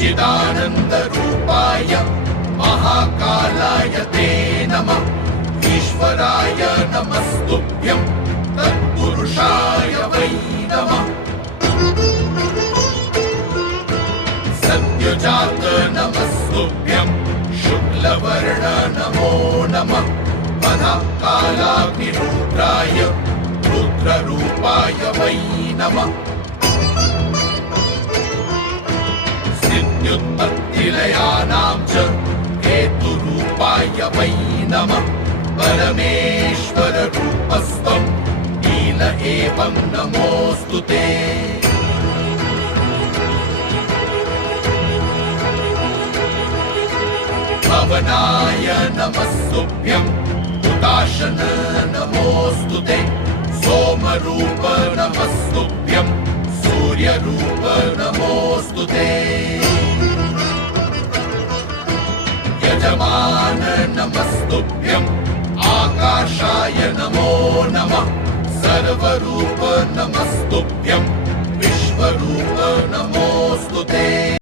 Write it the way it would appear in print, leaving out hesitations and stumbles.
चिदानन्दरूपाय महाकालाय ते नमः। ईश्वराय नमस्तुभ्यं तत्पुरुषाय वै नमः। सत्यजात नमस्तुभ्यं शुक्लवर्ण नमो नमः। कालाग्निरुद्राय रुद्ररूपाय वै नमः। स्थित्युत्पत्तिलयानां च हेतुरूपाय वै नमः। परमेश्वररूपस्त्वं नील एवं नमोऽस्तु ते। पवनाय नमस्तुभ्यं हुताशन नमोऽस्तु ते। सोमरूप नमस्तुभ्यं सूर्यरूप नमोऽस्तु ते। यजमान नमस्तुभ्यं आकाशाय नमो नमः। सर्वरूप नमः